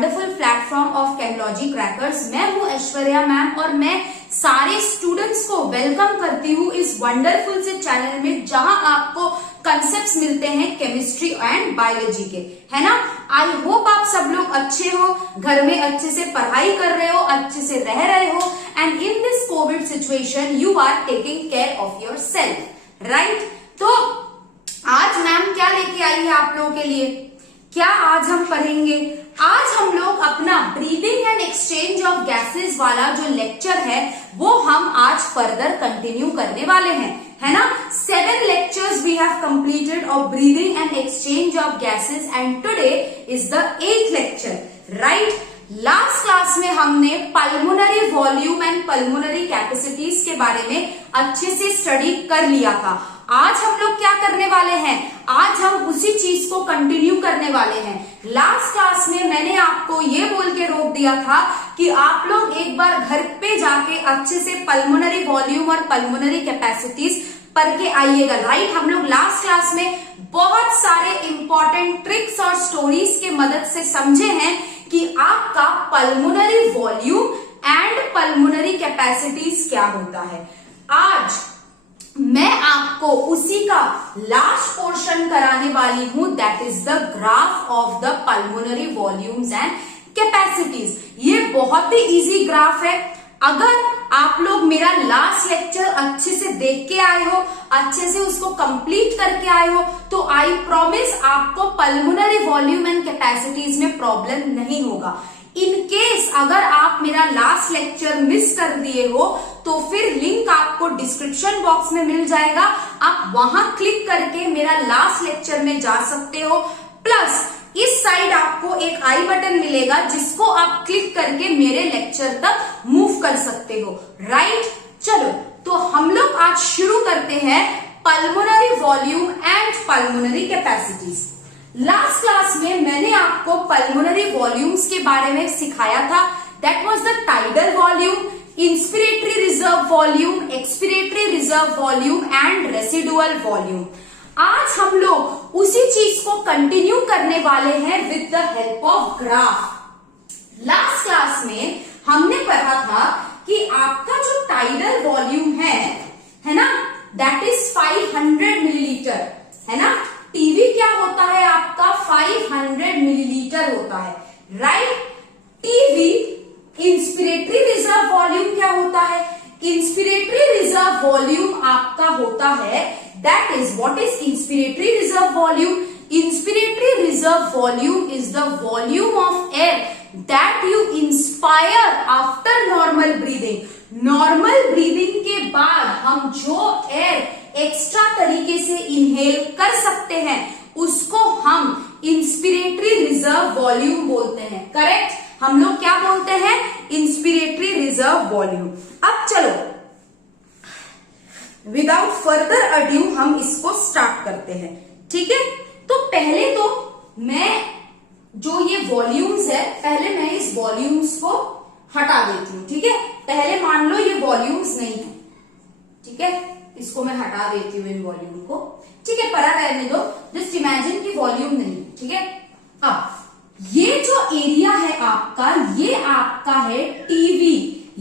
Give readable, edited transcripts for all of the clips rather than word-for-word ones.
Wonderful platform of technology crackers. मैं हूं Aishwarya ma'am और मैं सारे स्टूडेंट्स को वेलकम करती हूं इस वंडरफुल से चैनल में, जहां आपको कंसेप्ट्स मिलते हैं केमिस्ट्री एंड बायोलॉजी के, है ना। आई होप आप सब लोग अच्छे हो, घर में अच्छे से पढ़ाई कर रहे हो, अच्छे से रह रहे हो, and in this COVID situation you are taking care of yourself, right. तो आज मैम क्या लेके आई है आप लोगों के लिए, क्या आज हम पढ़ेंगे? आज हम लोग अपना breathing and exchange of gases वाला जो लेक्चर है वो हम आज फर्दर कंटिन्यू करने वाले हैं, है ना। 7 lectures we have completed of breathing and exchange of gases and today is the 8th lecture, right. Last class में हमने pulmonary volume and pulmonary capacities के बारे में अच्छे से स्टडी कर लिया था। आज हम लोग क्या करने वाले हैं, आज हम उसी चीज को कंटिन्यू करने वाले हैं। लास्ट क्लास में मैंने आपको ये बोल के रोक दिया था कि आप लोग एक बार घर पे जाके अच्छे से पल्मोनरी वॉल्यूम और पल्मोनरी कैपेसिटीज पढ़ के आइएगा, राइट। हम लोग लास्ट क्लास में बहुत सारे इंपॉर्टेंट ट्रिक्स और स्टोरीज के मदद से समझे हैं कि आपका pulmonary volume and pulmonary capacities क्या होता है। आज मैं आपको उसी का लास्ट पोर्शन कराने वाली हूं, that is the graph of the pulmonary volumes and capacities. ये बहुत ही इजी ग्राफ है। अगर आप लोग मेरा लास्ट लेक्चर अच्छे से देख के आए हो, अच्छे से उसको कंप्लीट करके आए हो, तो आई प्रॉमिस आपको पल्मोनरी वॉल्यूम एंड कैपेसिटीज में प्रॉब्लम नहीं होगा। इन केस अगर आप मेरा लास्ट लेक्चर मिस कर दिए हो तो फिर लिंक आपको डिस्क्रिप्शन बॉक्स में मिल जाएगा, आप वहां क्लिक करके मेरा लास्ट लेक्चर में जा सकते हो। प्लस इस साइड आपको एक आई बटन मिलेगा जिसको आप क्लिक करके मेरे लेक्चर तक मूव कर सकते हो, राइट। चलो तो हम लोग आज शुरू करते हैं pulmonary volume and pulmonary capacities. Last class में मैंने आपको पल्मोनरी वॉल्यूम्स के बारे में सिखाया था, that was the tidal volume, inspiratory reserve volume, expiratory reserve volume and residual volume. आज हम लोग उसी चीज को कंटिन्यू करने वाले हैं with the help of graph. Last class में हमने पढ़ा था कि आपका जो टाइडल वॉल्यूम है ना, दैट इज 500 मिलीलीटर, है ना। टीवी क्या होता है आपका 500 मिलीलीटर होता है, right. TV inspiratory reserve volume क्या होता है, इंस्पिरेटरी रिजर्व वॉल्यूम आपका होता है, that is what is inspiratory reserve volume. Inspiratory reserve volume is the volume of air that you inspire after normal breathing. Normal breathing के बाद हम जो एयर एक्स्ट्रा तरीके से इनहेल कर सकते हैं उसको हम इंस्पिरेटरी रिजर्व वॉल्यूम बोलते हैं, करेक्ट। हम लोग क्या बोलते हैं, इंस्पिरेटरी रिजर्व वॉल्यूम। अब चलो विदाउट फर्दर अड्यू हम इसको स्टार्ट करते हैं, ठीक है। तो पहले तो मैं जो ये वॉल्यूम्स है, पहले मैं इस वॉल्यूम्स को हटा देती हूँ, ठीक है। पहले मान लो ये वॉल्यूम्स नहीं है, ठीक है, इसको मैं हटा देती हूँ इन वॉल्यूम को, ठीक है, परा रहने दो, जस्ट इमेजिन कि वॉल्यूम नहीं, ठीक है। अब ये जो एरिया है आपका, ये आपका है टीवी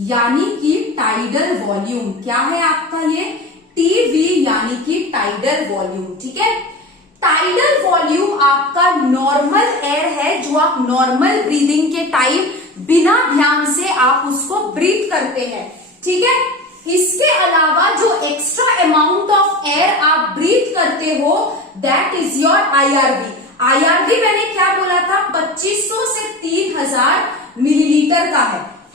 यानी कि टाइडल वॉल्यूम। क्या है आपका ये टीवी यानी कि टाइडल वॉल्यूम, ठीक है। टाइडल वॉल्यूम आपका नॉर्मल एयर है जो आप नॉर्मल ब्रीदिंग के टाइम बिना ध्यान से आप उसको ब्रीथ करते हैं, ठीक है। इसके अलावा जो एक्स्ट्रा अमाउंट ऑफ एयर आप ब्रीथ करते हो that is your IRV. IRV मैंने क्या बोला था, 2500 से 3000 मिलीलीटर का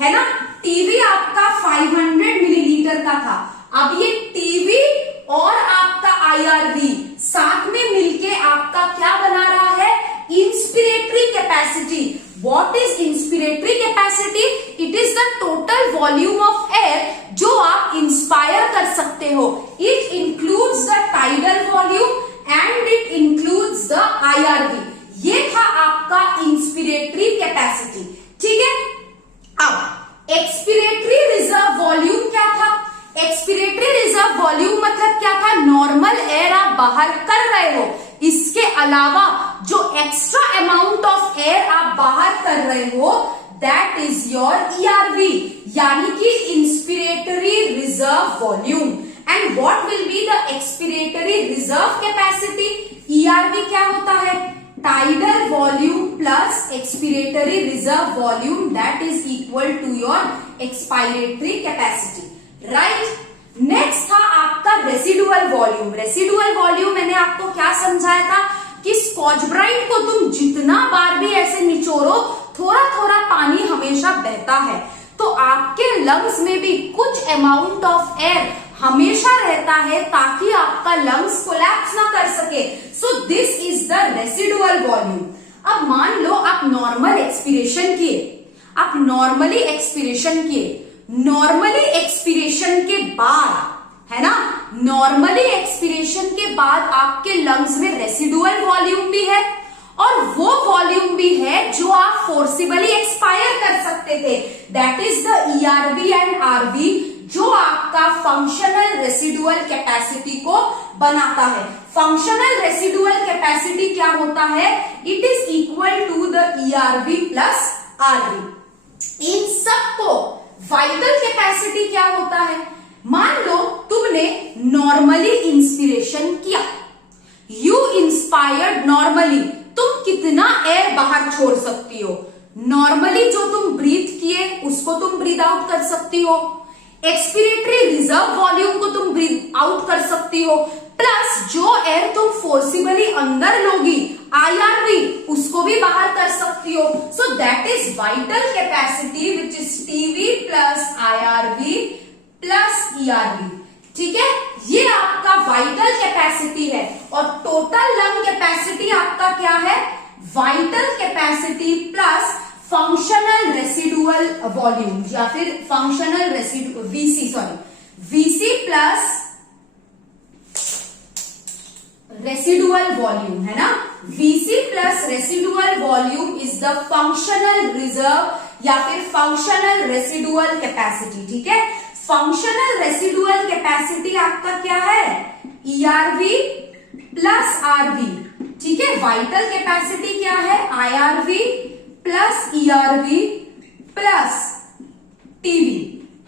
है ना। टीवी आपका 500 मिलीलीटर का था। अब ये टीवी और आपका आईआरवी साथ में मिलके आपका क्या बना रहा है, inspiratory capacity. What is inspiratory capacity? It is the total volume of air जो आप इंस्पायर कर सकते हो। It includes the tidal volume and it includes the IRV. ये था आपका इंस्पिरेटरी कैपेसिटी, ठीक है। अब एक्सपिरेटरी रिजर्व वॉल्यूम क्या था? एक्सपिरेटरी रिजर्व वॉल्यूम मतलब क्या था, नॉर्मल एयर आप बाहर कर रहे हो, इसके अलावा जो एक्स्ट्रा अमाउंट ऑफ एयर आप बाहर कर रहे हो दैट इज योर ERV, यानी कि inspiratory reserve volume. And what will be the expiratory reserve capacity? ERV क्या होता है? Tidal volume plus expiratory reserve volume that is equal to your expiratory capacity, right. Next था आपका residual volume. Residual volume मैंने आपको क्या समझाया था कि स्कॉच ब्राइट को तुम जितना बार भी ऐसे निचोड़ो थोड़ा थोड़ा पानी हमेशा बहता है, तो आपके लंग्स में भी कुछ अमाउंट ऑफ एयर हमेशा रहता है ताकि आपका लंग्स कोलैप्स ना कर सके। So this is the residual volume. अब मान लो आप नॉर्मल एक्सपिरेशन किए, आप नॉर्मली एक्सपिरेशन किए, नॉर्मली एक्सपिरेशन के बाद, है ना, नॉर्मली एक्सपिरेशन के बाद आपके लंग्स में रेसिडुअल वॉल्यूम भी है और वो वॉल्यूम भी है जो आप फोर्सिबली एक्सपायर कर सकते थे, that is the ERV and RV, जो आपका फंक्शनल रेसिडुअल कैपेसिटी को बनाता है। फंक्शनल रेसिडुअल कैपेसिटी क्या होता है? It is equal to the ERV plus RV। इन सबको वाइटल कैपेसिटी क्या होता है? मान लो तुमने नॉर्मली इंस्पिरेशन किया, यू इंस्पायर्ड नॉर्मली, तुम कितना एयर बाहर छोड़ सकती हो? नॉर्मली जो तुम ब्रीथ किए उसको तुम ब्रीथ आउट कर सकती हो, एक्सपिरेटरी रिजर्व वॉल्यूम को तुम ब्रीथ आउट कर सकती हो, प्लस जो एयर तुम फोर्सिबली अंदर लोगी IRV उसको भी बाहर कर सकती हो। So that is vital capacity which is TV plus IRV plus ERV, ठीक है। ये आपका वाइटल कैपेसिटी है और टोटल लंग कैपेसिटी आपका क्या है? Vital capacity plus functional residual volume या फिर functional residual VC plus residual volume, है ना। VC plus residual volume is the functional reserve या फिर फंक्शनल रेसिडुअल कैपेसिटी, ठीक है। फंक्शनल रेसिडुअल कैपेसिटी आपका क्या है? ERV प्लस RV, ठीक है। वाइटल कैपेसिटी क्या है? IRV plus ERV plus TV,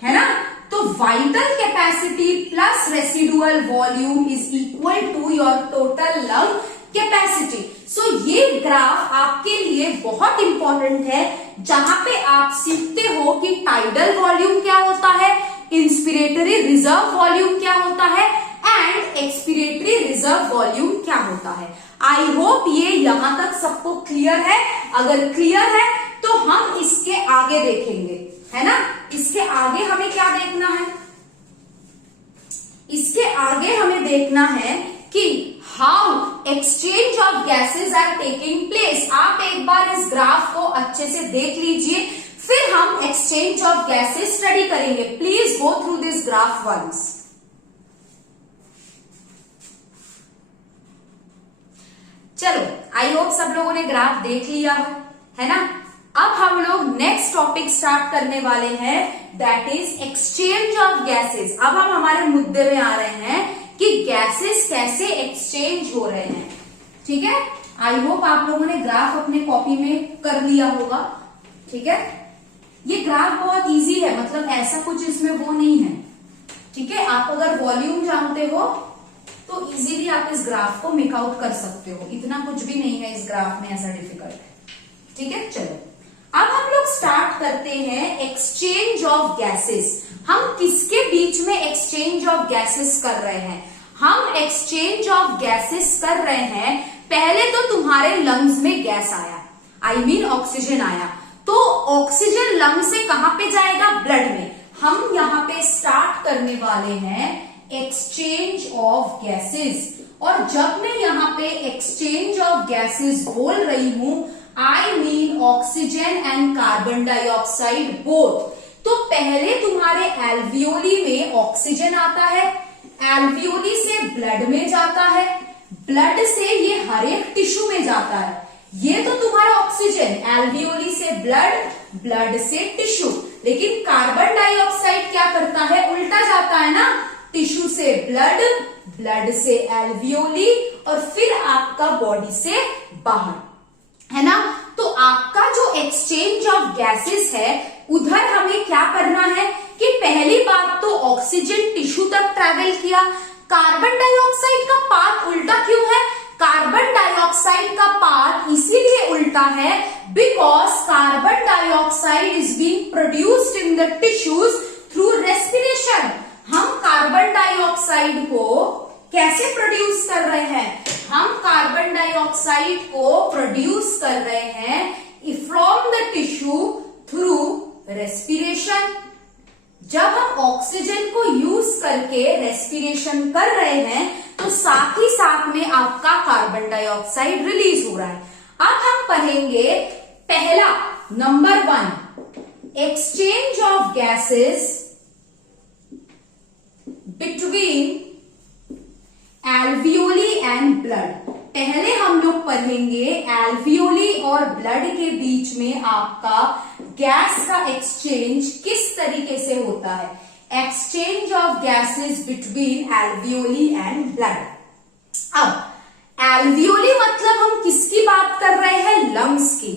है ना। तो vital capacity plus residual volume is equal to your total lung capacity. So ये ग्राफ आपके लिए बहुत इंपॉर्टेंट है जहां पे आप सीखते हो कि टाइडल वॉल्यूम क्या होता है, इंस्पिरेटरी रिजर्व वॉल्यूम क्या होता है एंड एक्सपिरेटरी रिजर्व वॉल्यूम क्या होता है। आई होप ये यहां तक सबको क्लियर है। अगर क्लियर है तो हम इसके आगे देखेंगे, है ना। इसके आगे हमें क्या देखना है? इसके आगे हमें देखना है कि how exchange of gases are taking place. आप एक बार इस ग्राफ को अच्छे से देख लीजिए, फिर हम एक्सचेंज ऑफ गैसेस स्टडी करेंगे। Please go through this graph once. चलो, आई होप सब लोगों ने ग्राफ देख लिया हो, है ना। अब हम लोग नेक्स्ट टॉपिक स्टार्ट करने वाले हैं, that is exchange of gases. अब हम हमारे मुद्दे में आ रहे हैं कि गैसेस कैसे एक्सचेंज हो रहे हैं, ठीक है। आई होप आप लोगों ने ग्राफ अपने कॉपी में कर लिया होगा, ठीक है। ये ग्राफ बहुत इजी है, मतलब ऐसा कुछ इसमें वो नहीं है, ठीक है। आप अगर वॉल्यूम जानते हो तो इजीली आप इस ग्राफ को मेक आउट कर सकते हो, इतना कुछ भी नहीं है इस ग्राफ में ऐसा डिफिकल्ट, ठीक है। चलो, अब हम लोग स्टार्ट करते हैं एक्सचेंज ऑफ गैसेस। हम किसके बीच में एक्सचेंज ऑफ गैसेस कर रहे हैं? हम एक्सचेंज ऑफ गैसेस कर रहे हैं, पहले तो तुम्हारे लंग्स में गैस आया, आई मीन ऑक्सीजन आया, तो ऑक्सीजन लंग से कहां पे जाएगा? ब्लड में। हम यहां पे स्टार्ट करने वाले हैं एक्सचेंज ऑफ गैसेस, और जब मैं यहां पे एक्सचेंज ऑफ गैसेस बोल रही हूं, I mean oxygen and carbon dioxide both. तो पहले तुम्हारे एल्वियोली में ऑक्सीजन आता है, एल्वियोली से ब्लड में जाता है, ब्लड से ये हर एक टिश्यू में जाता है। ये तो तुम्हारा ऑक्सीजन, एल्वियोली से ब्लड, ब्लड से टिश्यू। लेकिन कार्बन डाइऑक्साइड क्या करता है? उल्टा जाता है ना, टिश्यू से ब्लड, ब्लड से एल्वियोली और फिर आपका बॉडी से बाहर, है ना। तो आपका जो एक्सचेंज ऑफ गैसेस है उधर हमें क्या करना है कि पहली बात तो ऑक्सीजन टिश्यू तक ट्रेवल किया। कार्बन डाइऑक्साइड का पाथ उल्टा क्यों है? कार्बन डाइऑक्साइड का पाथ इसीलिए उल्टा है because carbon dioxide is being produced in the tissues through respiration. हम कार्बन डाइऑक्साइड को कैसे प्रोड्यूस कर रहे हैं? हम कार्बन डाइऑक्साइड को प्रोड्यूस कर रहे हैं from the tissue through respiration. जब हम ऑक्सीजन को यूज करके रेस्पिरेशन कर रहे हैं तो साथ ही साथ में आपका कार्बन डाइऑक्साइड रिलीज हो रहा है। अब हम पढ़ेंगे पहला number 1 exchange of gases between alveoli and blood. पहले हम लोग पढ़ेंगे एल्वियोली और ब्लड के बीच में आपका गैस का एक्सचेंज किस तरीके से होता है। Exchange of gases between alveoli and blood. अब एल्वियोली मतलब हम किसकी बात कर रहे हैं? लंग्स की।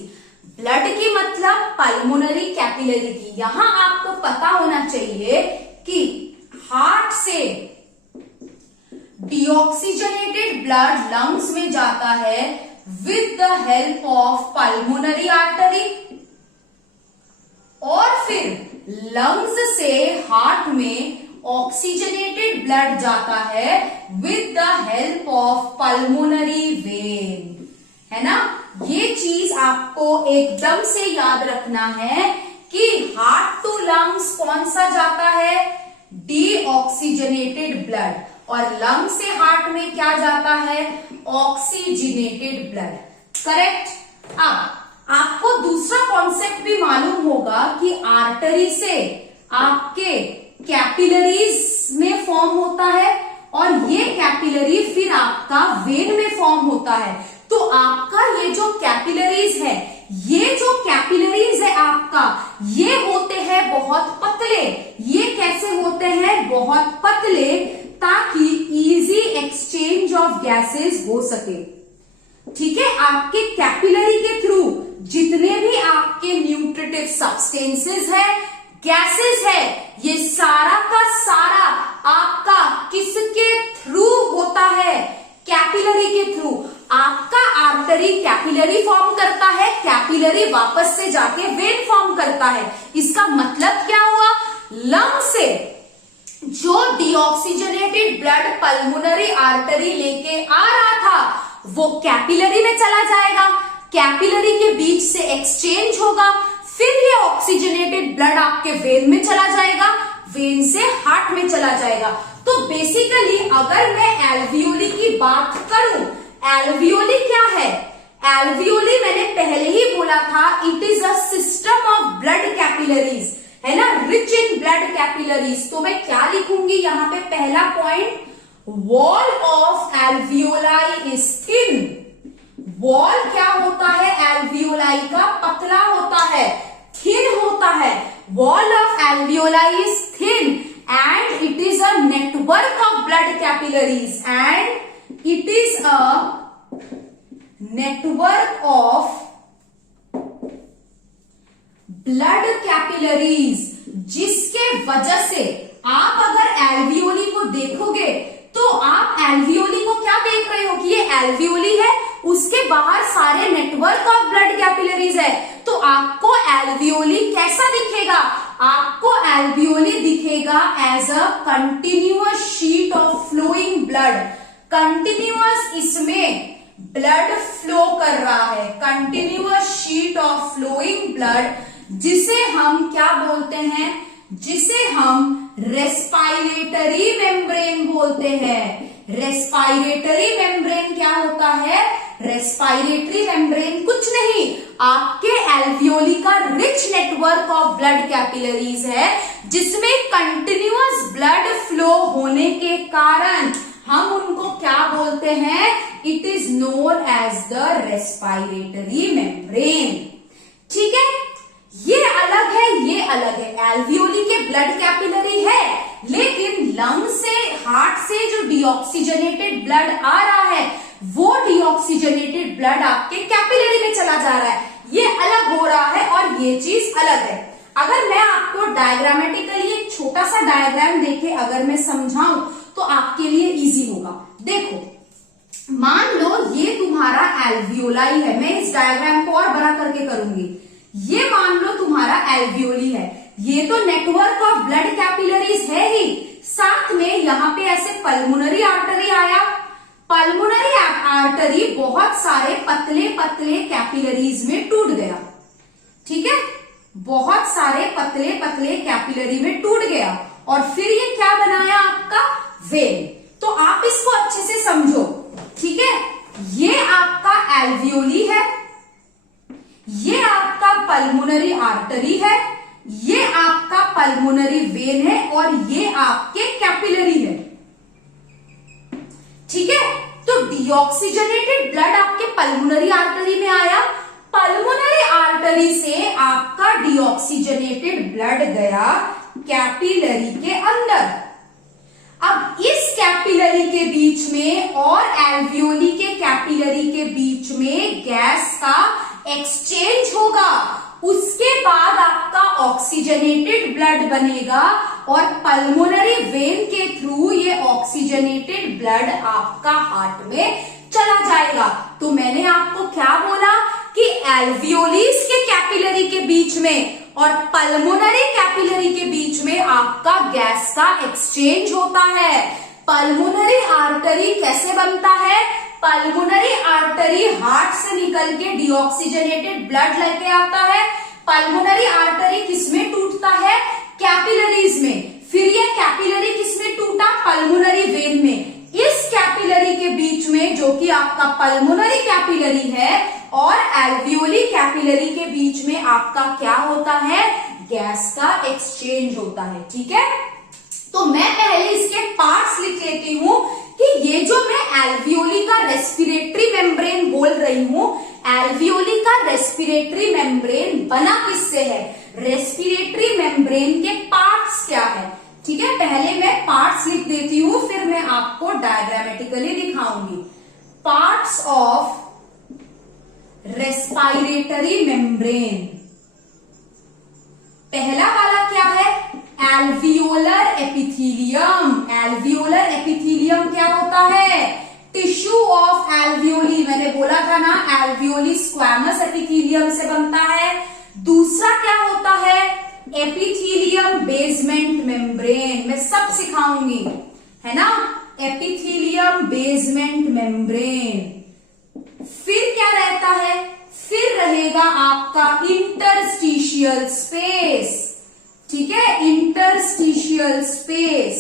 ब्लड की मतलब पल्मोनरी कैपिलरी की। यहां आपको पता होना चाहिए कि हार्ट से डीऑक्सीजनेटेड ब्लड लंग्स में जाता है with the help of pulmonary artery और फिर लंग्स से हार्ट में ऑक्सीजनेटेड ब्लड जाता है with the help of pulmonary vein, है ना। ये चीज आपको एकदम से याद रखना है कि हार्ट टू लंग्स कौन सा जाता है? Deoxygenated blood. और लंग से हार्ट में क्या जाता है? Oxygenated blood. करेक्ट। अब आपको दूसरा कॉन्सेप्ट भी मालूम होगा कि आर्टरी से आपके कैपिलरीज में फॉर्म होता है और ये कैपिलरी फिर आपका वेन में फॉर्म होता है। तो आपका ये जो कैपिलरीज है, ये जो कैपिलरीज है आपका, ये होते हैं बहुत पतले। ये कैसे होते हैं? बहुत पतले, ताकि इजी एक्सचेंज ऑफ गैसेस हो सके। ठीक है। आपके कैपिलरी के थ्रू जितने भी आपके न्यूट्रिटिव सब्सटेंसेस है, गैसेस है, ये सारा का सारा आपका किसके थ्रू होता है? कैपिलरी के थ्रू। आपका आर्टरी कैपिलरी फॉर्म करता है, कैपिलरी वापस से जाके वेन फॉर्म करता है। इसका मतलब क्या हुआ? लंग से जो डीऑक्सीजनेटेड ब्लड पल्मोनरी आर्टरी लेके आ रहा था वो कैपिलरी में चला जाएगा, कैपिलरी के बीच से एक्सचेंज होगा, फिर ये ऑक्सीजनेटेड ब्लड आपके वेन में चला जाएगा, वेन से हार्ट में चला जाएगा। तो बेसिकली अगर मैं एल्वियोली की बात करूं, एल्वियोली क्या है? एल्वियोली मैंने पहले ही बोला था, it is a system of blood capillaries, है ना, रिच इन ब्लड कैपिलरीज। तो मैं क्या लिखूंगी यहां पे? पहला point, wall of alveoli is thin. Wall क्या होता है? एल्वियोलाई का पतला होता है, थिन होता है। Wall of alveoli is thin and it is a network of blood capillaries and it is a network of blood capillaries, जिसके वजह से आप अगर एल्वियोली को देखोगे तो आप एल्वियोली को क्या देख रहे हो कि ये एल्वियोली है, उसके बाहर सारे नेटवर्क ऑफ ब्लड कैपिलरीज है। तो आपको एल्वियोली कैसा दिखेगा? आपको एल्वियोली दिखेगा as a continuous sheet of flowing blood. Continuous इसमें ब्लड फ्लो कर रहा है, continuous sheet of flowing blood, जिसे हम क्या बोलते हैं? जिसे हम रेस्पायरेटरी मेम्ब्रेन बोलते हैं। रेस्पायरेटरी मेम्ब्रेन क्या होता है? रेस्पायरेटरी मेम्ब्रेन कुछ नहीं, आपके एल्वियोली का rich network of blood capillaries है, जिसमें कंटिन्यूअस ब्लड फ्लो होने के कारण हम उनको क्या बोलते हैं? It is known as the respiratory membrane. ठीक है, ये अलग है, ये अलग है। एल्वियोली के ब्लड कैपिलरी है, लेकिन लंग से, हार्ट से जो डीऑक्सीजनेटेड ब्लड आ रहा है वो डीऑक्सीजनेटेड ब्लड आपके कैपिलरी में चला जा रहा है, ये अलग हो रहा है और ये चीज अलग है। अगर मैं आपको डायग्रामेटिकली एक छोटा सा डायग्राम देके अगर मैं समझाऊं तो आपके लिए इजी होगा। देखो, मान लो ये तुम्हारा एल्वियोलाई है, मैं इस डायग्राम को और बड़ा करके करूंगी। ये मान लो तुम्हारा एल्वियोली है, ये तो नेटवर्क ऑफ ब्लड कैपिलरीज है ही, साथ में यहाँ पे ऐसे पल्मोनरी आर्टरी आया, पल्मोनरी आर्टरी बहुत सारे पतले पतले कैपिलरीज में टूट गया, ठीक है, बहुत सारे पतले पतले कैपिलरी में टूट गया और फिर ये क्या बनाया आपका वेन। तो आप इसको अच्छे से समझो, ठीक है, ये आपका एल्वियोली है, ये आपका पल्मोनरी आर्टरी है, ये आपका पल्मोनरी वेन है और ये आपके कैपिलरी है, ठीक है। तो डीऑक्सीजनेटेड ब्लड आपके पल्मोनरी आर्टरी में आया, पल्मोनरी आर्टरी से आपका डीऑक्सीजनेटेड ब्लड गया कैपिलरी के अंदर। अब इस कैपिलरी के बीच में और एल्वियोली के कैपिलरी के बीच में गैस का एक्सचेंज होगा, उसके बाद आपका ऑक्सीजनेटेड ब्लड बनेगा और पल्मोनरी वेन के थ्रू ये ऑक्सीजनेटेड ब्लड आपका हार्ट में चला जाएगा। तो मैंने आपको क्या बोला कि एल्वियोलिस के कैपिलरी के बीच में और पल्मोनरी कैपिलरी के बीच में आपका गैस का एक्सचेंज होता है। पल्मोनरी आर्टरी कैसे बनता है? पल्मोनरी आर्टरी हार्ट से निकल के डीऑक्सीजनेटेड ब्लड लेके आता है। पल्मोनरी आर्टरी किसमें टूटता है? कैपिलरीज में। फिर ये कैपिलरी किसमें टूटा? पल्मोनरी वेन में। इस कैपिलरी के बीच में जो कि आपका पल्मोनरी कैपिलरी है और एल्वियोली कैपिलरी के बीच में आपका क्या होता है? गैस का एक्सचेंज होता है। ठीक है, तो मैं पहले इसके पार्ट्स लिख लेती हूं कि ये जो मैं एल्वियोली का रेस्पिरेटरी मेम्ब्रेन बोल रही हूं, एल्वियोली का रेस्पिरेटरी मेम्ब्रेन बना किससे है? रेस्पिरेटरी मेम्ब्रेन के पार्ट्स क्या है? ठीक है, पहले मैं पार्ट्स लिख देती हूं, फिर मैं आपको डायग्रामेटिकली दिखाऊंगी। Parts of respiratory membrane. पहला वाला क्या है? Alveolar epithelium. एल्वियोलर एपिथेलियम क्या होता है? Tissue of alveoli. मैंने बोला था ना, एल्वियोली स्क्वैमस एपिथेलियम से बनता है। दूसरा क्या होता है? Epithelium basement membrane. मैं सब सिखाऊंगी, है ना। Epithelium basement membrane. फिर क्या रहता है? फिर रहेगा आपका इंटरस्टिशियल स्पेस। ठीक है, इंटरस्टिशियल स्पेस।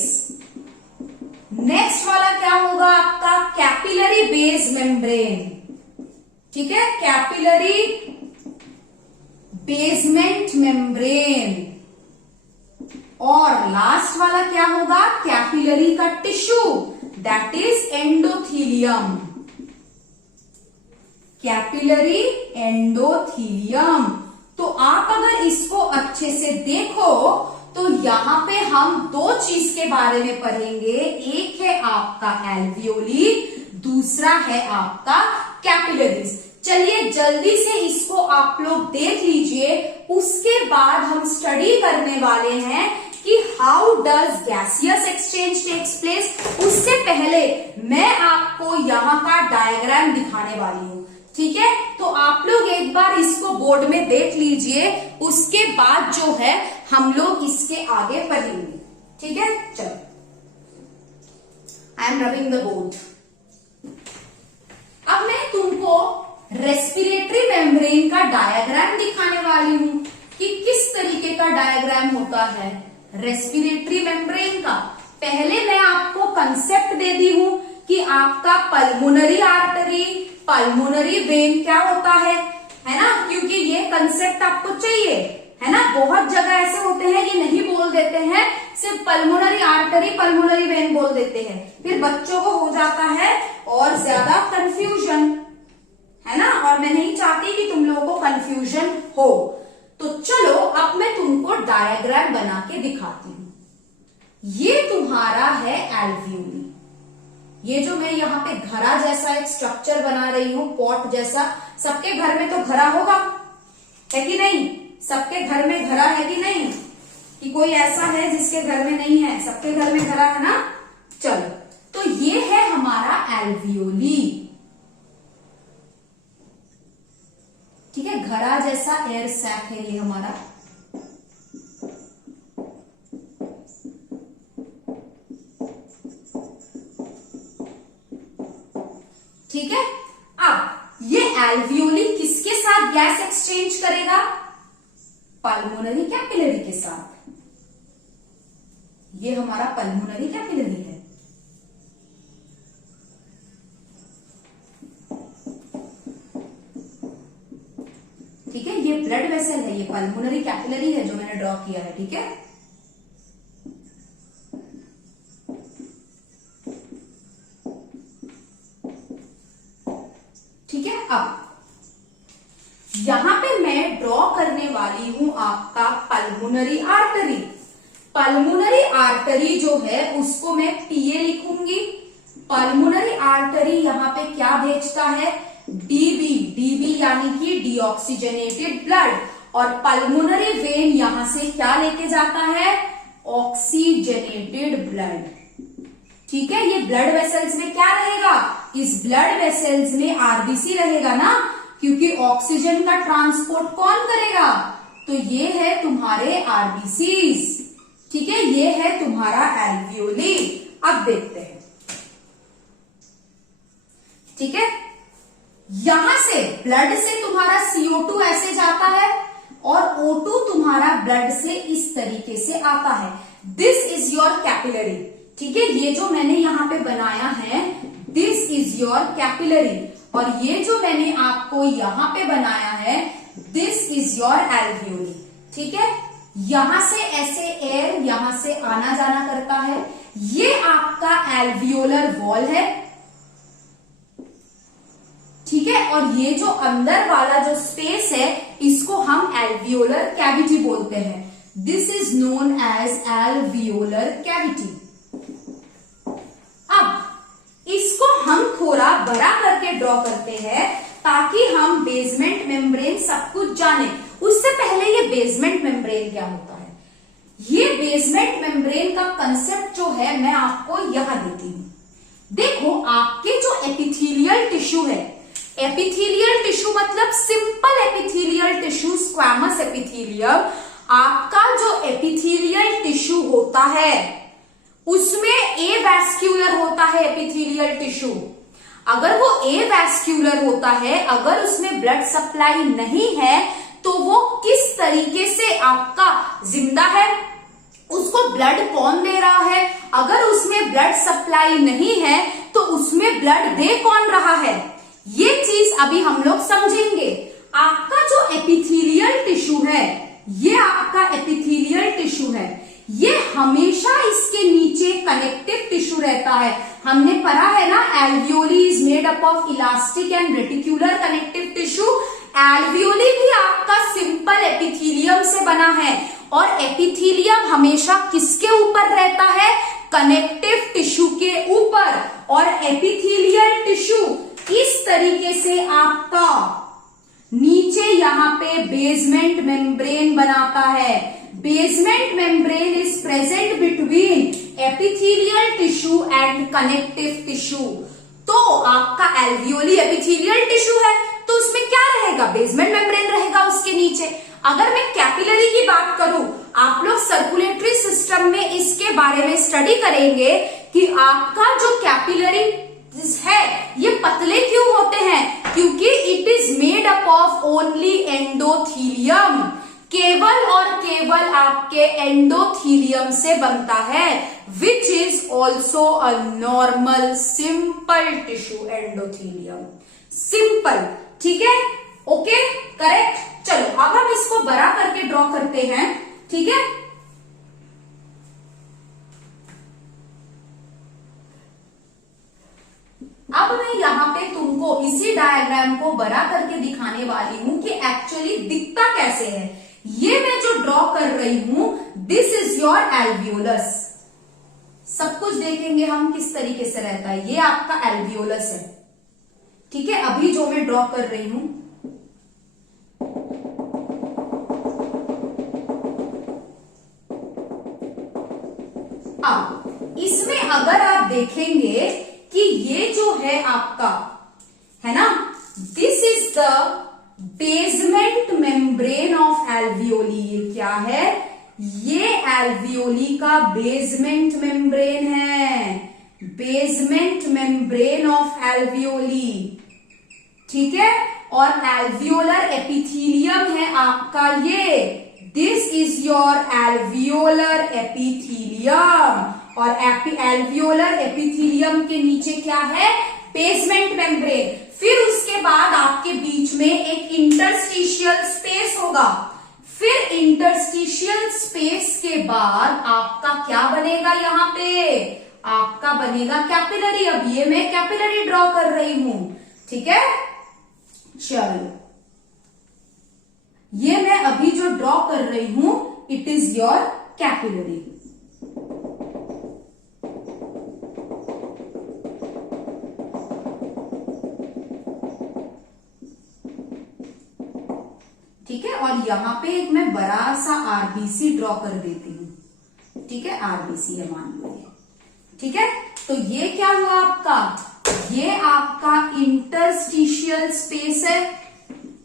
नेक्स्ट वाला क्या होगा आपका? Capillary base membrane. ठीक है, कैपिलरी बेसमेंट मेम्ब्रेन। और लास्ट वाला क्या होगा? कैपिलरी का tissue, that is endothelium. Capillary endothelium. तो आप अगर इसको अच्छे से देखो तो यहां पे हम दो चीज के बारे में पढ़ेंगे। एक है आपका एल्वियोली, दूसरा है आपका कैपिलरीज। चलिए जल्दी से इसको आप लोग देख लीजिए, उसके बाद हम स्टडी करने वाले हैं कि how does gaseous exchange takes place. उससे पहले मैं आपको यहाँ का डायग्राम दिखाने वाली हूँ। ठीक है, तो आप लोग एक बार इसको बोर्ड में देख लीजिए, उसके बाद जो है हम लोग इसके आगे पढ़ेंगे। ठीक है, चलो, I am rubbing the board. अब मैं तुमको रेस्पिरेटरी मेम्ब्रेन का डायग्राम दिखाने वाली हूं कि किस तरीके का डायग्राम होता है रेस्पिरेटरी मेम्ब्रेन का। पहले मैं आपको कंसेप्ट दे दी हूं कि आपका पल्मोनरी आर्टरी, पल्मोनरी वेन क्या होता है ना, क्योंकि ये कंसेप्ट आपको चाहिए, है ना। बहुत जगह ऐसे होते हैं ये नहीं बोल देते हैं, सिर्फ पल्मोनरी आर्टरी पल्मोनरी वेन बोल देते हैं, फिर बच्चों को हो जाता है और ज्यादा कंफ्यूजन, है ना। और मैं नहीं चाहती कि तुम लोगों को कंफ्यूजन हो। तो चलो अब मैं तुमको डायग्राम बना के दिखाती हूं। ये तुम्हारा है एल्वियोली। ये जो मैं यहाँ पे घड़ा जैसा एक स्ट्रक्चर बना रही हूं, पॉट जैसा, सबके घर में तो घड़ा होगा, है कि नहीं? सबके घर में घड़ा है कि नहीं? कि कोई ऐसा है जिसके घर में नहीं है? सबके घर में घड़ा है ना। चलो, तो ये है हमारा एल्वियोली। ठीक है, घड़ा जैसा एयर सैक है ये हमारा। ठीक है, अब ये एल्वियोली किसके साथ गैस एक्सचेंज करेगा? पल्मोनरी कैपिलरी के साथ। ये हमारा पल्मोनरी कैपिलरी है। ठीक है, ये ब्लड वेसल है, ये पल्मोनरी कैपिलरी है जो मैंने ड्रॉ किया है। ठीक है, ठीक है, अब यहां पे मैं ड्रॉ करने वाली हूं आपका पल्मोनरी आर्टरी। पल्मोनरी आर्टरी जो है उसको मैं पीए लिखूंगी। पल्मोनरी आर्टरी यहां पे क्या भेजता है? डीबी। डीबी यानी कि डीऑक्सीजनेटेड ब्लड। और पल्मोनरी वेन यहां से क्या लेके जाता है? Oxygenated blood. ठीक है, ये ब्लड वेसल्स में क्या रहेगा? इस ब्लड वेसल्स में आरबीसी रहेगा ना, क्योंकि ऑक्सीजन का ट्रांसपोर्ट कौन करेगा? तो ये है तुम्हारे आरबीसीज। ठीक है, ये है तुम्हारा एल्वियोली। अब देखते हैं। ठीक है, यहां से ब्लड से तुम्हारा CO2 ऐसे जाता है और O2 तुम्हारा ब्लड से इस तरीके से आता है। This is your capillary. ठीक है, ये जो मैंने यहां पे बनाया है, दिस इज योर कैपिलरी। और ये जो मैंने आपको यहां पे बनाया है, दिस इज योर एल्वियोली। ठीक है, यहां से ऐसे एयर यहां से आना जाना करता है। ये आपका एल्वियोलर वॉल है। ठीक है, और ये जो अंदर वाला जो स्पेस है, इसको हम एल्वियोलर कैविटी बोलते हैं। This is known as alveolar cavity. अब इसको हम थोड़ा बड़ा करके ड्रॉ करते हैं ताकि हम बेसमेंट मेम्ब्रेन सब कुछ जाने। उससे पहले ये बेसमेंट मेम्ब्रेन क्या होता है? ये बेसमेंट मेम्ब्रेन का कंसेप्ट जो है मैं आपको यहां देती हूं। देखो, आपके जो एपिथेलियल टिश्यू है, एपिथेलियल टिश्यू मतलब simple epithelial tissue, squamous epithelium. आपका जो एपिथेलियल टिश्यू होता है उसमें एवैस्क्यूलर होता है एपिथेलियल टिश्यू। अगर वो एवैस्क्यूलर होता है, अगर उसमें ब्लड सप्लाई नहीं है, तो वो किस तरीके से आपका जिंदा है? उसको ब्लड कौन दे रहा है? अगर उसमें ब्लड सप्लाई नहीं है तो उसमें ब्लड दे कौन रहा है? ये चीज अभी हम लोग समझेंगे। आपका जो एपिथेलियल टिश्यू है, ये आपका एपिथेलियल टिश्यू है, ये हमेशा इसके नीचे कनेक्टिव टिश्यू रहता है। हमने पढ़ा है ना, alveoli is made up of elastic and reticular connective tissue. Alveoli भी आपका सिंपल एपिथेलियम से बना है। और एपिथेलियम हमेशा किसके ऊपर रहता है? कनेक्टिव टिश्यू के ऊपर। और एपिथेलियल टिश्यू इस तरीके से आपका नीचे यहाँ पे बेसमेंट मेम्ब्रेन बनाता है। Basement membrane is present between epithelial tissue and connective tissue. तो आपका एल्वियोली एपिथेलियल टिश्यू है, तो उसमें क्या रहेगा? बेसमेंट मेम्ब्रेन रहेगा उसके नीचे। अगर मैं कैपिलरी की बात करूं, आप लोग सर्कुलेटरी सिस्टम में इसके बारे में स्टडी करेंगे कि आपका जो कैपिलरी है ये पतले क्यों होते हैं? क्योंकि it is made up of only endothelium. केवल और केवल आपके एंडोथीलियम से बनता है, which is also a normal simple tissue. Endothelium simple. ठीक है, ओके, करेक्ट। चलो अब हम इसको बड़ा करके ड्रॉ करते हैं। ठीक है, अब मैं यहां पे तुमको इसी डायग्राम को बड़ा करके दिखाने वाली हूं कि एक्चुअली दिखता कैसे है। ये मैं जो ड्रॉ कर रही हूं, दिस इज योर एल्वियोलस। सब कुछ देखेंगे हम किस तरीके से रहता है। ये आपका एल्वियोलस है, ठीक है। अभी जो मैं ड्रॉ कर रही हूं, अब इसमें अगर आप देखेंगे कि ये जो है आपका, है ना, this is the basement membrane of alveoli. ये क्या है? ये एल्वियोली का बेसमेंट मेम्ब्रेन है, बेसमेंट मेम्ब्रेन ऑफ एल्वियोली, ठीक है। और एल्वियोलर एपिथीलियम है आपका ये, this is your alveolar epithelium. और एल्वियोलर एपिथीलियम के नीचे क्या है? Basement membrane. फिर उसके बाद आपके बीच में एक इंटरस्टिशियल स्पेस होगा। फिर इंटरस्टिशियल स्पेस के बाद आपका क्या बनेगा? यहां पे आपका बनेगा कैपिलरी। अब ये मैं कैपिलरी ड्रॉ कर रही हूं, ठीक है। चलो, ये मैं अभी जो ड्रॉ कर रही हूं, इट इज योर कैपिलरी। ठीक है। और यहां पे एक मैं बड़ा सा आरबीसी ड्रॉ कर देती हूं, ठीक है। आरबीसी है मान लो, ठीक है। तो ये क्या हुआ आपका? ये आपका इंटरस्टिशियल स्पेस है।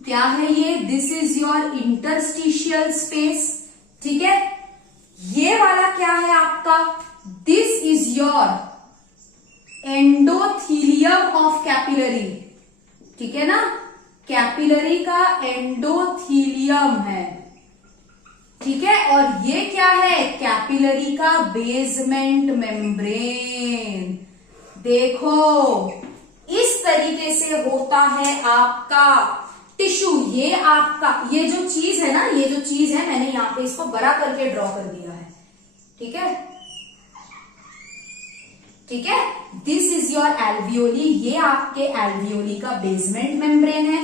क्या है ये? This is your interstitial space, ठीक है। ये वाला क्या है आपका? This is your endothelium of capillary, ठीक है ना। कैपिलरी का एंडोथीलियम है, ठीक है। और ये क्या है? कैपिलरी का बेसमेंट मेम्ब्रेन। देखो, इस तरीके से होता है आपका टिश्यू। ये आपका, ये जो चीज है ना, ये जो चीज है, मैंने यहां पे इसको बड़ा करके ड्रॉ कर दिया है, ठीक है, ठीक है। This is your alveoli. ये आपके एल्वियोली का बेसमेंट मेम्ब्रेन है।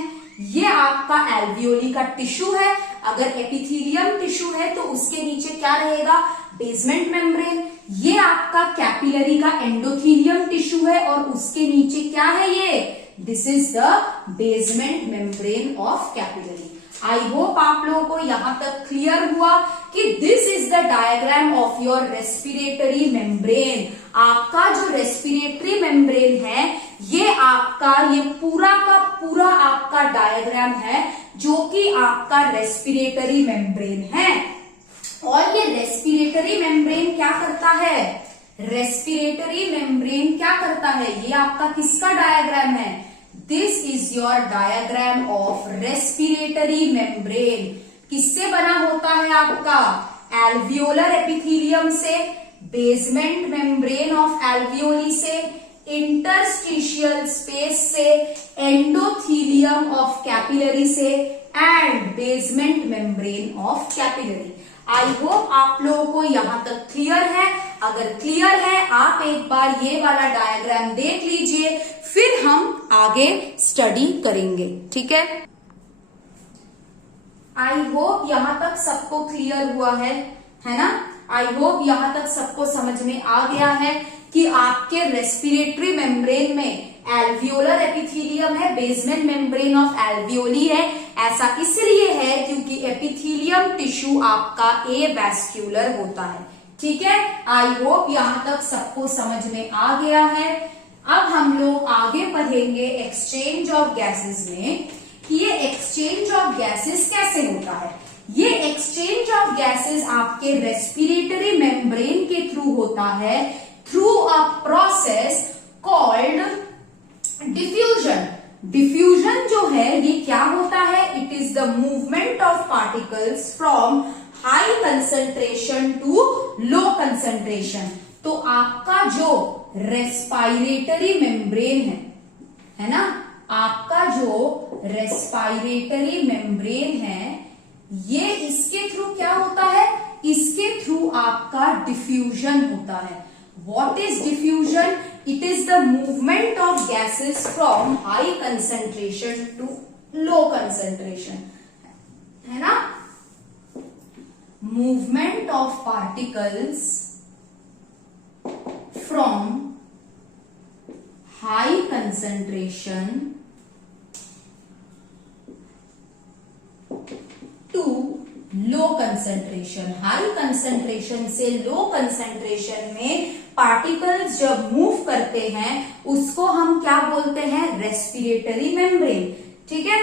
ये आपका एल्वियोली का टिश्यू है। अगर एपिथेलियम टिश्यू है तो उसके नीचे क्या रहेगा? Basement membrane. ये आपका कैपिलरी का एंडोथीलियम टिश्यू है और उसके नीचे क्या है? ये this is the basement membrane of capillary. I hope आप लोगों को यहां तक क्लियर हुआ कि this is the diagram of your respiratory membrane. आपका जो रेस्पिरेटरी मेम्ब्रेन है, ये आपका, ये पूरा का पूरा आपका डायग्राम है, जो कि आपका रेस्पिरेटरी मेम्ब्रेन है। और ये रेस्पिरेटरी मेम्ब्रेन क्या करता है? रेस्पिरेटरी मेम्ब्रेन क्या करता है? ये आपका किसका डायग्राम है? This is your diagram of respiratory membrane. किससे बना होता है आपका? एल्वियोलर एपिथेलियम से, बेसमेंट मेम्ब्रेन ऑफ एल्वियोली से, इंटरस्टिशियल स्पेस से, एंडोथीलियम ऑफ कैपिलरी से and basement membrane of capillary. I hope आप लोगों को यहां तक क्लियर है। अगर क्लियर है, आप एक बार ये वाला डायग्राम देख लीजिए, फिर हम आगे स्टडी करेंगे, ठीक है। आई होप यहां तक सबको क्लियर हुआ है ना। आई होप यहां तक सबको समझ में आ गया है कि आपके रेस्पिरेटरी मेम्ब्रेन में एल्वियोलर एपिथेलियम है, बेसमेंट मेम्ब्रेन ऑफ एल्वियोली है। ऐसा इसलिए है क्योंकि एपिथेलियम टिश्यू आपका एवैस्क्यूलर होता है, ठीक है। आई होप यहां तक सबको समझ में आ गया है। अब हम लोग आगे पढ़ेंगे एक्सचेंज ऑफ गैसेस में कि ये एक्सचेंज ऑफ गैसेस कैसे होता है। ये एक्सचेंज ऑफ गैसेस आपके रेस्पिरेटरी मेम्ब्रेन के थ्रू होता है, through a process called diffusion. Diffusion जो है ये क्या होता है? It is the movement of particles from high concentration to low concentration. तो आपका जो रेस्पिरेटरी मेम्ब्रेन है ना, आपका जो रेस्पिरेटरी मेम्ब्रेन है, ये इसके थ्रू क्या होता है? इसके थ्रू आपका डिफ्यूजन होता है। What is diffusion? It is the movement of gases from high concentration to low concentration, है ना। movement of particles from high concentration to low concentration. High concentration से लो कंसंट्रेशन में पार्टिकल्स जब move करते हैं उसको हम क्या बोलते हैं, रेस्पिरेटरी मेम्ब्रेन। ठीक है,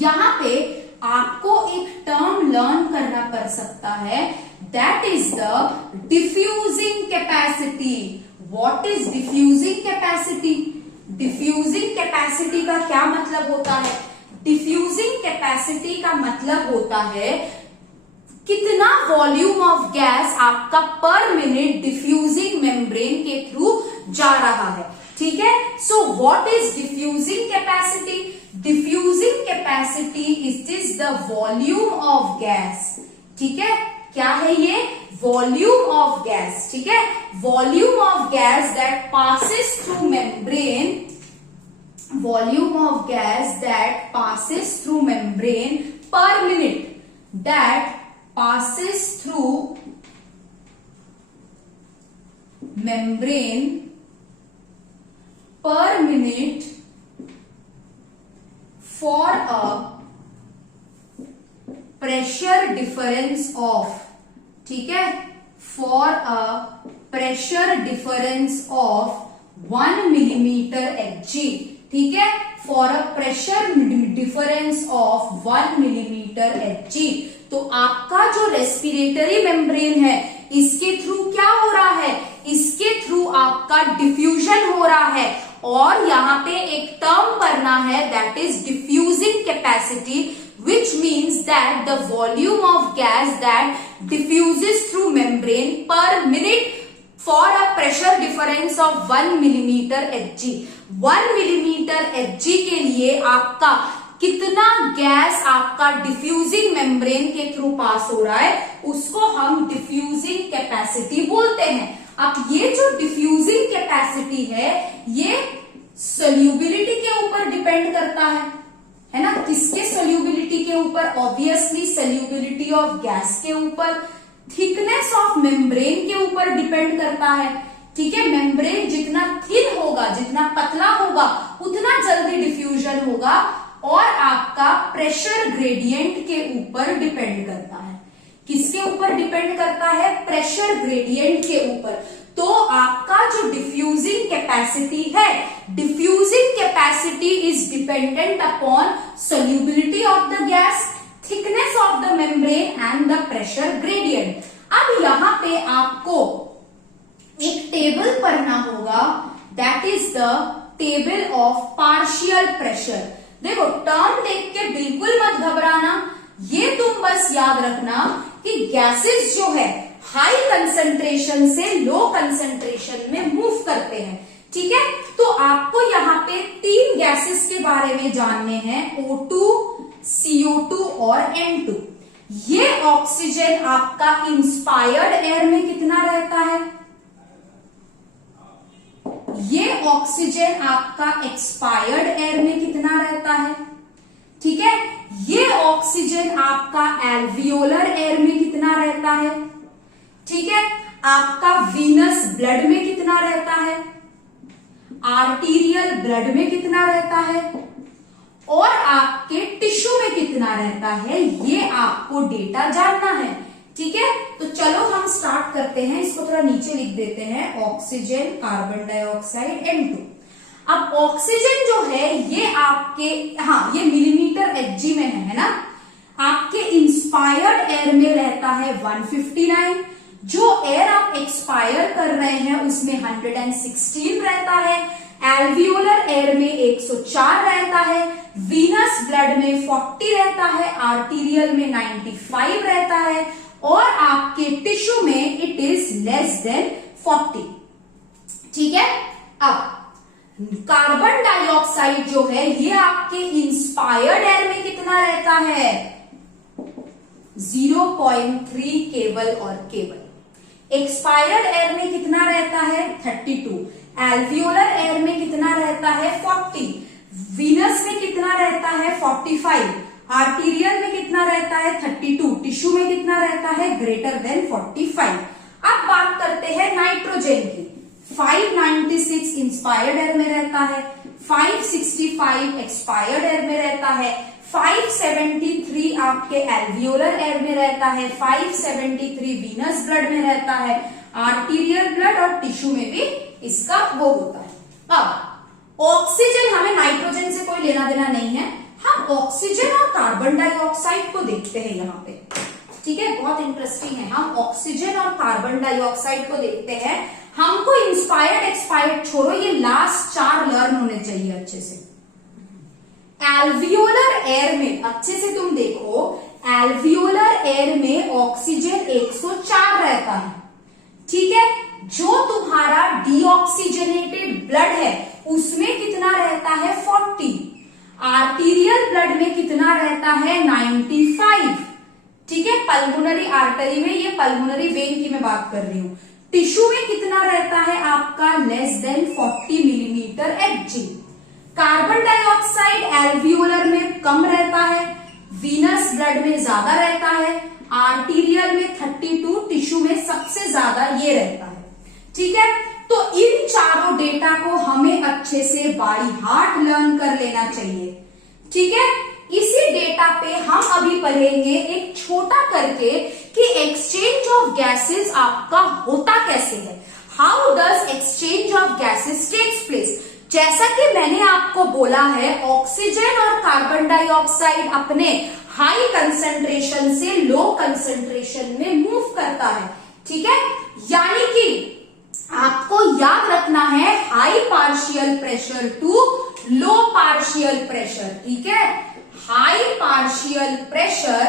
यहां पे आपको एक टर्म लर्न करना पड़ सकता है, that is the diffusing capacity. What is diffusing capacity? Diffusing capacity का क्या मतलब होता है? डिफ्यूजिंग कैपेसिटी का मतलब होता है कितना वॉल्यूम ऑफ गैस आपका पर मिनट डिफ्यूजिंग मेम्ब्रेन के थ्रू जा रहा है। ठीक है, so what is diffusing capacity? Diffusing capacity is the volume of gas. ठीक है, क्या है ये? Volume of gas. ठीक है, volume of gas that passes through membrane, volume of gas that passes through membrane per minute, that passes through membrane per minute for a pressure difference of, ठीक है, for a pressure difference of 1 millimeter Hg। ठीक है, for a pressure difference of 1 millimetre Hg। तो आपका जो respiratory membrane है इसके through क्या हो रहा है? इसके थ्रू आपका डिफ्यूजन हो रहा है, और यहां पे एक टर्म पढ़ना है, that is diffusing capacity, which means that the volume of gas that diffuses through membrane per minute for a pressure difference of 1 millimeter Hg। 1 millimeter Hg के लिए आपका कितना गैस आपका डिफ्यूजिंग मेम्ब्रेन के थ्रू पास हो रहा है उसको हम डिफ्यूजिंग कैपेसिटी बोलते हैं। अब ये जो डिफ्यूजिंग कैपेसिटी है ये सोल्यूबिलिटी के ऊपर डिपेंड करता है ना? किसके सोल्यूबिलिटी के ऊपर? ऑब्वियसली सोल्यूबिलिटी ऑफ गैस के ऊपर। थिकनेस ऑफ मेम्ब्रेन के ऊपर डिपेंड करता है। ठीक है, मेम्ब्रेन जितना थिन होगा, जितना पतला होगा, उतना जल्दी डिफ्यूजन होगा, और आपका प्रेशर ग्रेडियंट के ऊपर डिपेंड करता है। किसके ऊपर डिपेंड करता है? प्रेशर ग्रेडियंट के ऊपर। तो आपका जो डिफ्यूजिंग कैपेसिटी है, diffusing capacity is dependent upon solubility of the gas, thickness of the membrane and the pressure gradient. अब यहां पे आपको एक टेबल पढ़ना होगा, that is the table of partial pressure. देखो, टर्म देख के बिल्कुल मत घबराना, ये तुम बस याद रखना कि गैसेस जो है हाई कंसंट्रेशन से लो कंसंट्रेशन में मूव करते हैं। ठीक है, तो आपको यहाँ पे 3 गैसेस के बारे में जानने हैं, O2, CO2 और N2। ये ऑक्सीजन आपका इंस्पायर्ड एयर में कितना रहता है? ये ऑक्सीजन आपका एक्सपायर्ड एयर में कितना रहता है? ठीक है, ये ऑक्सीजन आपका एल्वियोलर एयर में कितना रहता है? ठीक है, आपका वीनस ब्लड में कितना रहता है? आर्टीरियल ब्लड में कितना रहता है? और आपके टिश्यू में कितना रहता है? ये आपको डेटा जानना है। ठीक है, तो चलो हम स्टार्ट करते हैं। इसको थोड़ा नीचे लिख देते हैं, ऑक्सीजन, कार्बन डाइऑक्साइड, N2। अब ऑक्सीजन जो है ये आपके, हाँ, ये मिलीमीटर Hg में है ना? आपके इंस्पायर्ड एयर में रहता है 159, जो एयर आप एक्सपायर कर रहे हैं उसमें 116 रहता है, एल्वियोलर एयर में 104 रहता है, वीनस ब्लड में 40 रहता है, आर्टीरियल में 95 रहता है, और आपके टिश्यू में इट इज लेस देन 40। ठीक है, अब कार्बन डाइऑक्साइड जो है ये आपके इंस्पायर्ड एयर में कितना रहता है? 0.3 केवल और केवल। एक्सपायर्ड एयर में कितना रहता है? 32। एल्वियोलर एयर में कितना रहता है? 40। वीनस में कितना रहता है? 45। आर्टीरियल में कितना रहता है? 32। टिश्यू में कितना रहता है? Greater than 45। अब बात करते हैं नाइट्रोजन की। 596 इंस्पायर्ड एयर में रहता है, 565 एक्सपायर्ड एयर में रहता है, 573 आपके एल्वियोलर एयर में रहता है, 573 वीनस ब्लड में रहता है, आर्टीरियल ब्लड और टिश्यू में भी इसका वो होता है। अब ऑक्सीजन, हमें नाइट्रोजन से कोई लेना देना नहीं है, हम ऑक्सीजन और कार्बन डाइऑक्साइड को देखते हैं यहाँ पे, ठीक है, बहुत इंटरेस्टिंग है। हम ऑक्सीजन और कार्बन डाइऑक्साइड को देखते हैं। हमको इंस्पायर्ड एक्सपायर्ड छोड़ो, ये लास्ट 4 लर्न होने चाहिए अच्छे से। एल्वियोलर एयर में अच्छे से तुम देखो, एल्वियोलर एयर में ऑक्सीजन 104 रहता है, ठीक है। जो तुम्हारा डीऑक्सीजनेटेड ब्लड है उसमें कितना रहता है 40, आर्टीरियल ब्लड में कितना रहता है 95, ठीक है। पल्मोनरी आर्टरी में, ये पल्मोनरी वेन की मैं बात कर रही हूं। टिश्यू में कितना रहता है आपका less than 40 millimetre Hg। Carbon dioxide alveolar में कम रहता है, वीनस ब्लड में ज्यादा रहता है, आर्टीरियल में 32, टिश्यू में सबसे ज्यादा ये रहता है, ठीक है। तो इन चारों डेटा को हमें अच्छे से बाई हार्ट लर्न कर लेना चाहिए, ठीक है। इसी डेटा पे हम अभी पढ़ेंगे एक छोटा करके कि एक्सचेंज ऑफ गैसेस आपका होता कैसे है, how does exchange of gases takes place. जैसा कि मैंने आपको बोला है, ऑक्सीजन और कार्बन डाइऑक्साइड अपने हाई कंसंट्रेशन से लो कंसंट्रेशन में मूव करता है, ठीक है। यानी कि आपको याद रखना है high partial pressure to low partial pressure, ठीक है। हाई पार्शियल प्रेशर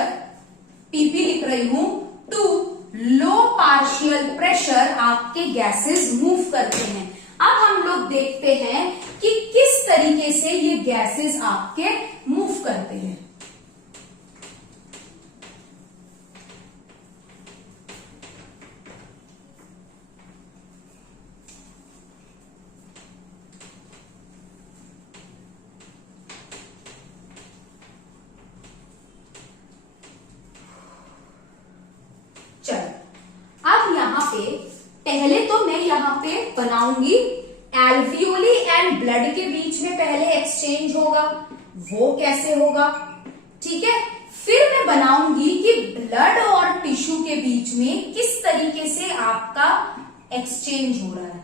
पीपी लिख रही हूं, टू लो पार्शियल प्रेशर आपके गैसेस मूव करते हैं। अब हम लोग देखते हैं कि किस तरीके से ये गैसेस आपके मूव करते हैं। पहले तो मैं यहाँ पे बनाऊंगी एल्वियोली एंड ब्लड के बीच में पहले एक्सचेंज होगा, वो कैसे होगा, ठीक है। फिर मैं बनाऊंगी कि ब्लड और टिश्यू के बीच में किस तरीके से आपका एक्सचेंज हो रहा है,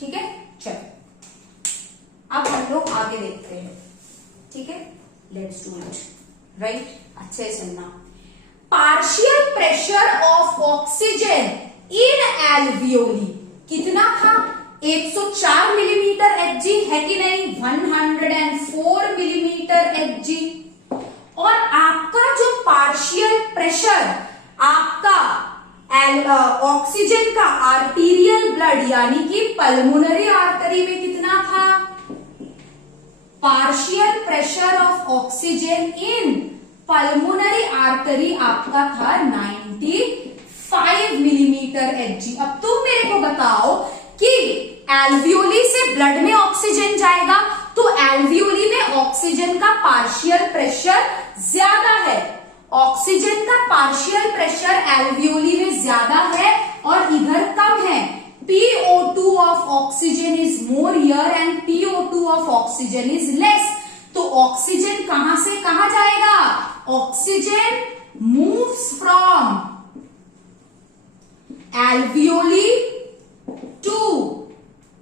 ठीक है। चलो अब हम लोग आगे देखते हैं, ठीक है। Let's do it right. अच्छे से सुनना। Partial pressure of oxygen in alveoli कितना था 104 मिलीमीटर Hg, है कि नहीं, 104 मिलीमीटर Hg। और आपका जो पार्शियल प्रेशर आपका ऑक्सीजन का आर्टीरियल ब्लड यानी कि पल्मोनरी आर्टरी में कितना था, partial pressure of oxygen in pulmonary artery आपका था 95 मिलीमीटर Hg। अब तुम मेरे को बताओ कि एल्वियोली से ब्लड में ऑक्सीजन जाएगा तो एल्वियोली में ऑक्सीजन का पार्शियल प्रेशर ज्यादा है, ऑक्सीजन का पार्शियल प्रेशर एल्वियोली में ज्यादा है और इधर कम है। PO2 of oxygen is more here and PO2 of oxygen is less. तो ऑक्सीजन कहां से कहां जाएगा, oxygen moves from alveoli to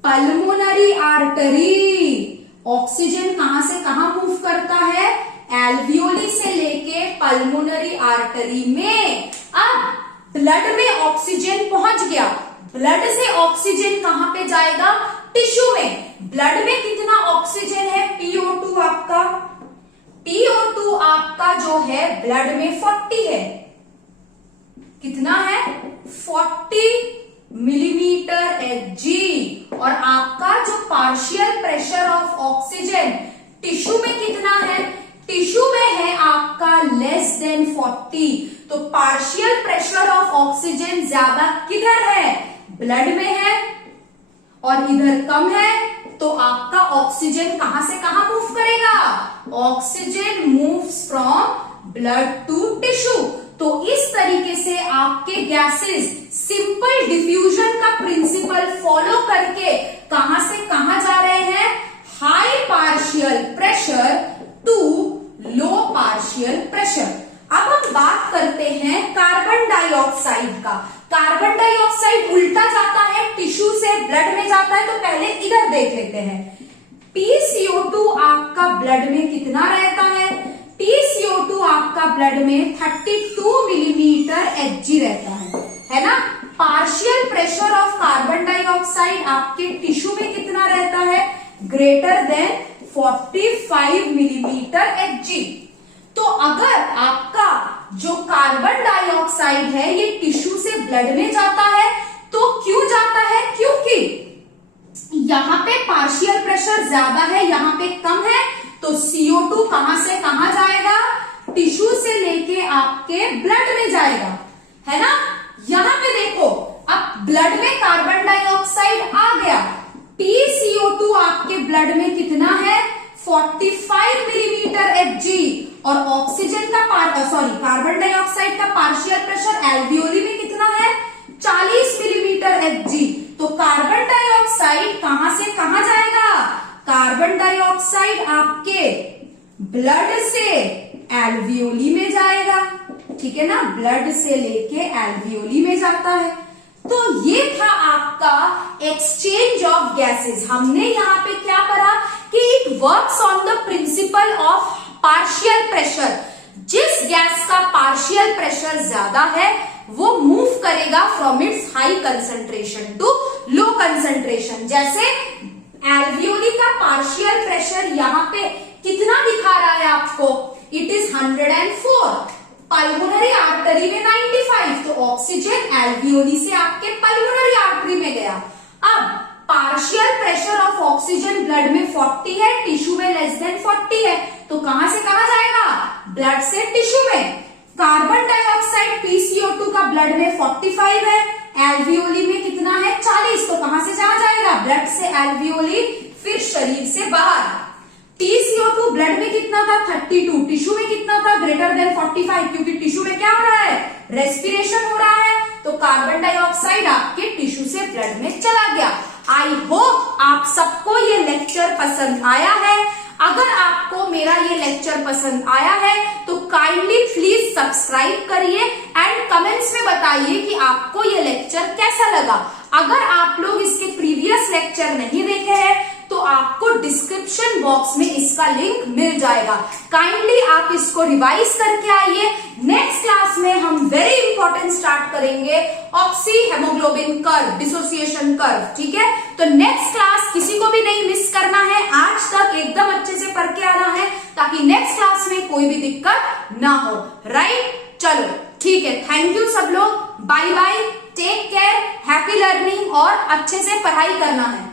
pulmonary artery. Oxygen कहां से कहां मूव करता है, एल्वियोली से लेके पल्मोनरी आर्टरी में। अब ब्लड में ऑक्सीजन पहुंच गया, ब्लड से ऑक्सीजन कहां पे जाएगा, टिश्यू में। ब्लड में कितना ऑक्सीजन है, PO2 आपका, PO2 आपका जो है ब्लड में 40 है, कितना है 40 मिलीमीटर Hg। और आपका जो partial pressure of oxygen tissue में कितना है, टिश्यू में है आपका लेस देन 40। तो पार्शियल प्रेशर ऑफ ऑक्सीजन ज्यादा किधर है, ब्लड में है और इधर कम है। तो आपका ऑक्सीजन कहां से कहां मूव करेगा, oxygen moves from blood to tissue. तो इस तरीके से आपके गैसेस सिंपल ये डिफ्यूजन का प्रिंसिपल फॉलो करके कहां से कहां जा रहे हैं, high partial pressure to low partial pressure. अब हम बात करते हैं कार्बन डाइऑक्साइड का। कार्बन डाइऑक्साइड उल्टा जाता है, टिश्यू से ब्लड में जाता है, तो पहले इधर देख लेते हैं। PCO2 आपका ब्लड में कितना रहता है, PCO2 आपका ब्लड में 32 मिलीमीटर Hg रहता है ना। Partial pressure of carbon dioxide आपके टिश्यू में कितना रहता है, ग्रेटर देन 45 मिलीमीटर Hg। तो अगर आपका जो कार्बन डाइऑक्साइड है ये टिश्यू से ब्लड में जाता है, तो क्यों जाता है, क्योंकि यहां पे पार्शियल प्रेशर ज्यादा है, यहां पे कम है, तो CO2 कहां से कहां जाएगा, टिश्यू से लेके आपके ब्लड में जाएगा, है ना। यहां पे देखो, अब ब्लड में कार्बन डाइऑक्साइड आ गया, PCO2 आपके ब्लड में कितना है, 45 मिलीमीटर Hg, और ऑक्सीजन का कार्बन डाइऑक्साइड का पार्शियल प्रेशर एल्वियोली में कितना है, 40 मिलीमीटर Hg। तो कार्बन डाइऑक्साइड कहां से कहां जाएगा, कार्बन डाइऑक्साइड आपके ब्लड से एल्वियोली में जाएगा, ठीक है ना, ब्लड से लेके एल्वियोली में जाता है। तो ये था आपका एक्सचेंज ऑफ गैसेस। हमने यहाँ पे क्या पढ़ा कि it works on the principle of partial pressure. जिस गैस का पार्शियल प्रेशर ज्यादा है वो मूव करेगा from its high concentration to low concentration. जैसे एल्वियोली का पार्शियल प्रेशर यहाँ पे कितना दिखा रहा है आपको, इट इज 104, पल्मोनरी आर्टरी में 95, तो ऑक्सीजन एल्वियोली से आपके पल्मोनरी आर्टरी में गया। अब partial pressure of oxygen blood में 40 है, टिश्यू में लेस देन 40 है, तो कहां से कहां जाएगा, ब्लड से टिश्यू में। कार्बन डाइऑक्साइड PCO2 का ब्लड में 45 है, एल्वियोली में कितना है, 40, तो कहां से कहां जाएगा, ब्लड से एल्वियोली, फिर शरीर से बाहर। PCO2 ब्लड में कितना था, 32, टिश्यू में कितना था, ग्रेटर देन 45, क्योंकि टिश्यू में क्या हो रहा है, रेस्पिरेशन हो रहा है, तो कार्बन डाइऑक्साइड आपके टिश्यू से ब्लड में चला गया। आई होप आप सबको ये लेक्चर पसंद आया है। अगर आपको मेरा ये लेक्चर पसंद आया है तो काइंडली प्लीज सब्सक्राइब करिए एंड कमेंट्स में बताइए कि आपको ये लेक्चर कैसा लगा। अगर आप लोग इसके प्रीवियस लेक्चर नहीं देखे हैं तो आपको डिस्क्रिप्शन बॉक्स में इसका लिंक मिल जाएगा। काइंडली आप इसको रिवाइज करके आइए। नेक्स्ट क्लास में हम वेरी इंपॉर्टेंट स्टार्ट करेंगे oxy haemoglobin curve, dissociation curve, ठीक है। तो नेक्स्ट क्लास किसी को भी नहीं मिस करना है, आज तक एकदम अच्छे से पढ़ के आना है ताकि नेक्स्ट क्लास में कोई भी दिक्कत ना हो, राइट। चलो ठीक है, थैंक यू सब लोग, bye bye, take care, happy learning और अच्छे से पढ़ाई करना है।